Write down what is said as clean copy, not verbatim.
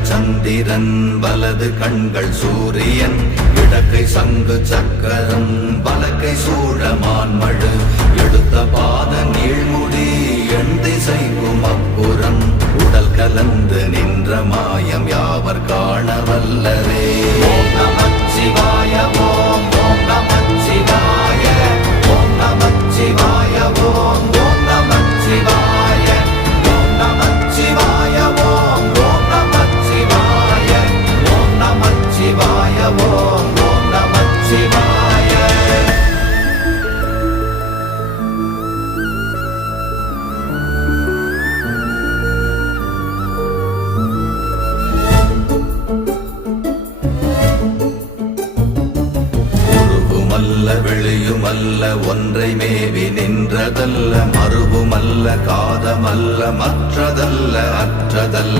இடது சந்திரன் வலது கண்கள் சூரியன் இடக்கை சங்கு சக்கரம் வலக்கை சூழமான்மழு எடுத்த பாத நீழ்முடி எண் திசைக்கும் அப்புறம் உடல் கலந்து நின்ற மாயம் யாவர் காண வல்லரே. ஓம் நமச்சிவாய ஓம் ஓம் நமச்சிவாய ஓம் நமச்சிவாய ஓம் ஓம் நமச்சிவாய ஓம் நமச்சிவாய ஓம் ஓம் நமச்சிவாய ஓம் நமச்சிவாய ஓம் ஓம் நமச்சிவாய. வெளியுமல்ல ஒன்றை மேவி நின்றதல்ல மறுவுமல்ல காதமல்ல மற்றதல்ல அற்றதல்ல